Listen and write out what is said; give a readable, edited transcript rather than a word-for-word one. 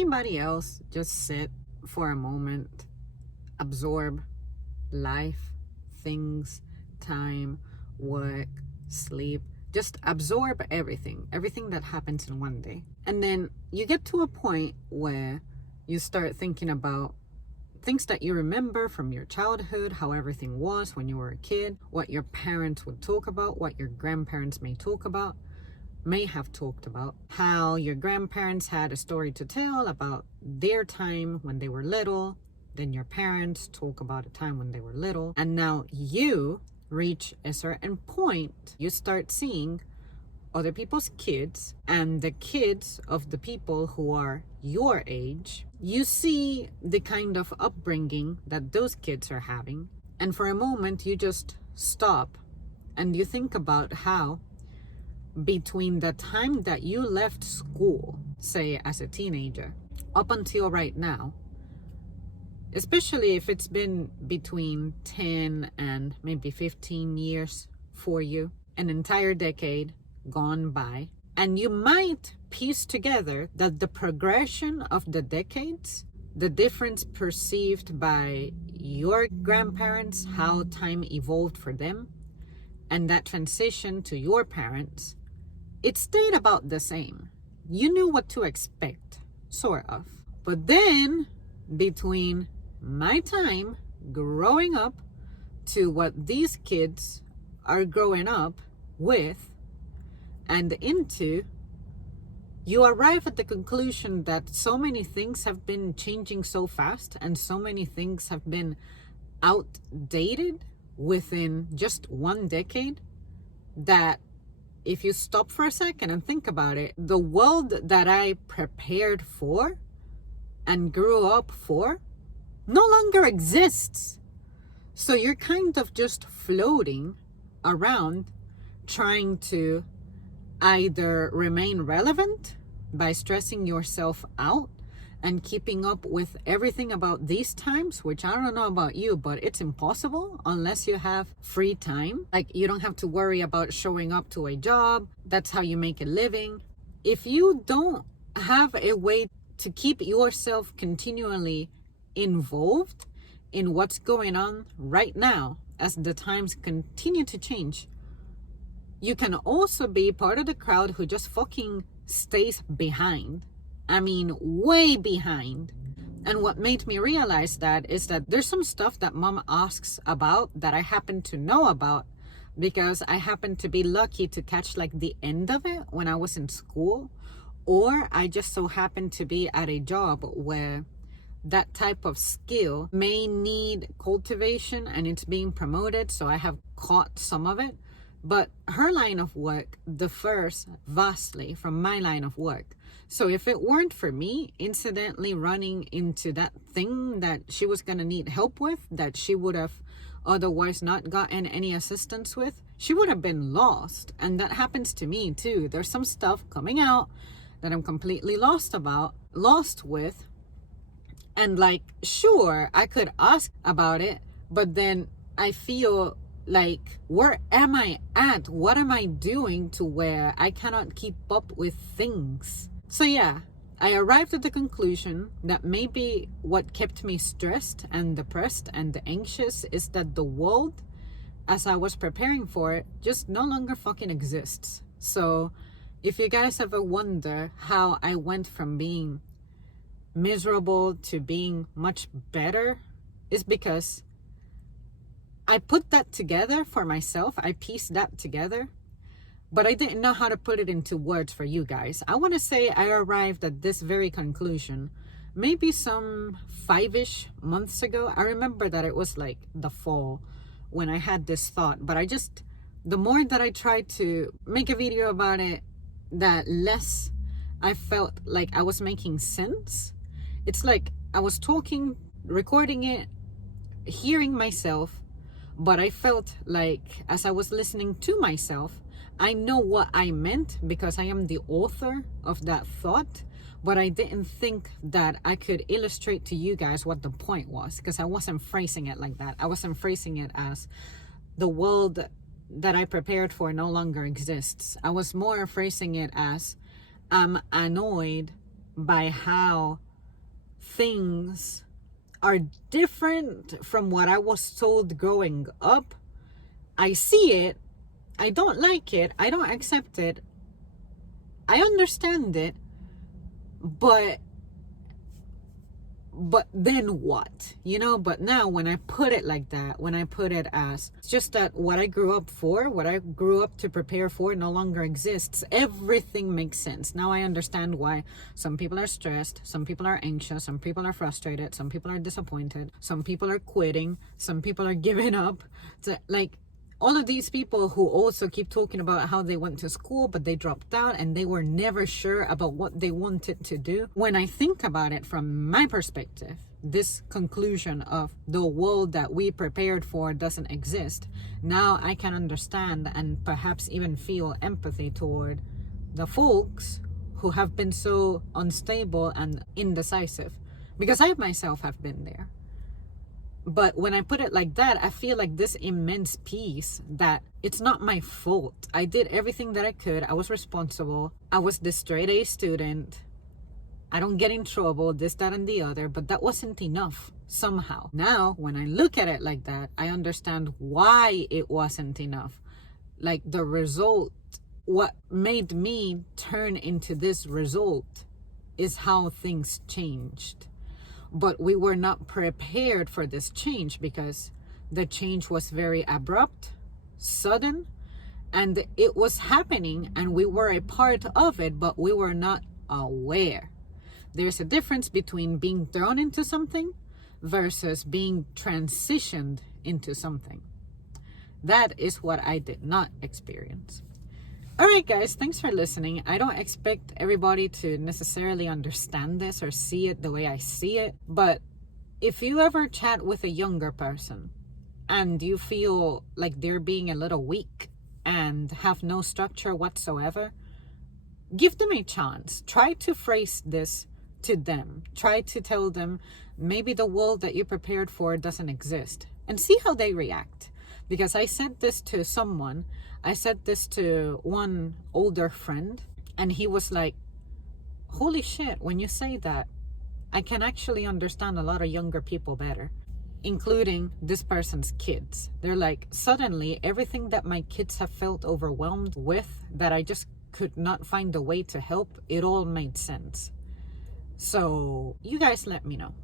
anybody else just sit for a moment, absorb life, things, time, work, sleep? Just absorb everything that happens in one day. And then you get to a point where you start thinking about things that you remember from your childhood, how everything was when you were a kid, what your parents would talk about, what your grandparents may have talked about, how your grandparents had a story to tell about their time when they were little, then your parents talk about a time when they were little, and now you reach a certain point, you start seeing other people's kids and the kids of the people who are your age. You see the kind of upbringing that those kids are having, and for a moment you just stop and you think about how between the time that you left school, say as a teenager, up until right now, especially if it's been between 10 and maybe 15 years for you, an entire decade gone by, and you might piece together that the progression of the decades, the difference perceived by your grandparents, how time evolved for them, and that transition to your parents, it stayed about the same. You knew what to expect, sort of. But then between my time growing up to what these kids are growing up with and into, you arrive at the conclusion that so many things have been changing so fast and so many things have been outdated within just one decade that if you stop for a second and think about it, the world that I prepared for and grew up for no longer exists. So you're kind of just floating around trying to either remain relevant by stressing yourself out and keeping up with everything about these times, which I don't know about you, but it's impossible unless you have free time. Like, you don't have to worry about showing up to a job. That's how you make a living. If you don't have a way to keep yourself continually involved in what's going on right now as the times continue to change, you can also be part of the crowd who just fucking stays behind. I mean, way behind. And what made me realize that is that there's some stuff that mom asks about that I happen to know about because I happen to be lucky to catch like the end of it when I was in school, or I just so happen to be at a job where that type of skill may need cultivation and it's being promoted, so I have caught some of it. But her line of work differs vastly from my line of work. So if it weren't for me incidentally running into that thing that she was going to need help with, that she would have otherwise not gotten any assistance with, she would have been lost. And that happens to me too. There's some stuff coming out that I'm completely lost with. And like, sure, I could ask about it, but then I feel like, where am I at? What am I doing to where I cannot keep up with things? So yeah, I arrived at the conclusion that maybe what kept me stressed and depressed and anxious is that the world, as I was preparing for it, just no longer fucking exists. So if you guys ever wonder how I went from being miserable to being much better, is because I put that together for myself. I pieced that together, but I didn't know how to put it into words for you guys. I want to say I arrived at this very conclusion maybe some 5-ish months ago. I remember that it was like the fall when I had this thought, but the more that I tried to make a video about it, that less I felt like I was making sense. It's like I was talking, recording it, hearing myself, but I felt like as I was listening to myself, I know what I meant because I am the author of that thought, but I didn't think that I could illustrate to you guys what the point was, because I wasn't phrasing it like that. I wasn't phrasing it as the world that I prepared for no longer exists. I was more phrasing it as I'm annoyed by how things are different from what I was told growing up. I see it, I don't like it, I don't accept it, I understand it, but then what? But now when I put it like that, when I put it as it's just that what I grew up for, what I grew up to prepare for no longer exists, everything makes sense. Now I understand why some people are stressed, some people are anxious, some people are frustrated, some people are disappointed, some people are quitting, some people are giving up. So, like, all of these people who also keep talking about how they went to school but they dropped out and they were never sure about what they wanted to do. When I think about it from my perspective, this conclusion of the world that we prepared for doesn't exist, now I can understand and perhaps even feel empathy toward the folks who have been so unstable and indecisive, because I myself have been there. But when I put it like that, I feel like this immense peace that it's not my fault. I did everything that I could. I was responsible. I was the straight A student. I don't get in trouble, this, that, and the other. But that wasn't enough somehow. Now, when I look at it like that, I understand why it wasn't enough. Like the result, what made me turn into this result is how things changed. But we were not prepared for this change because the change was very abrupt, sudden, and it was happening and we were a part of it, but we were not aware. There's a difference between being thrown into something versus being transitioned into something. That is what I did not experience. All right, guys, thanks for listening. I don't expect everybody to necessarily understand this or see it the way I see it. But if you ever chat with a younger person and you feel like they're being a little weak and have no structure whatsoever, give them a chance. Try to phrase this to them. Try to tell them maybe the world that you prepared for doesn't exist, and see how they react. Because I said this to someone. I said this to one older friend, and he was like, holy shit, when you say that, I can actually understand a lot of younger people better, including this person's kids. They're like, suddenly everything that my kids have felt overwhelmed with, that I just could not find a way to help, it all made sense. So you guys let me know.